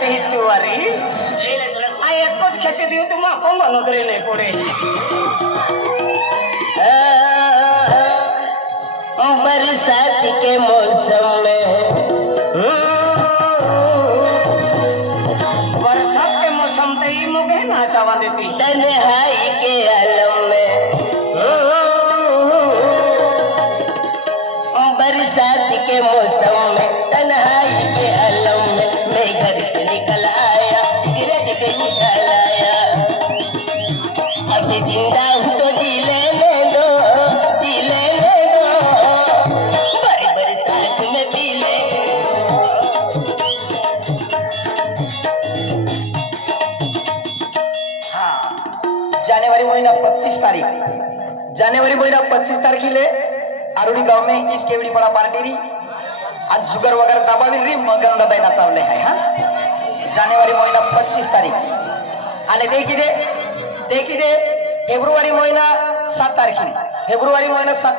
February आ एकच खेचे दियो तुम आपण म्हणत रे नाही पुढे बरसात के मौसम में बरसात के मौसम ते ही मुझे नाचावा देती तन्हाई के आलम में बरसात के मौसम में तन्हाई के आलम में मैं घर से निकल आया सिगरेट के निकलाया अभी जिंदा हूँ तो जी लेने दो बरसात में पी ले जानेवारी महीना 25 तारीख जानेवारी महीना 25 तारखेले आरोडी गाव में इस केवड़ी पड़ा पार्टी री आज शुगर वगैरह दबावी री मगन दायना चावले है हा जानेवारी महीना 25 तारीख आणि ते किती फेब्रुवारी महीना 7 तारखेला फेब्रुवारी महीना 7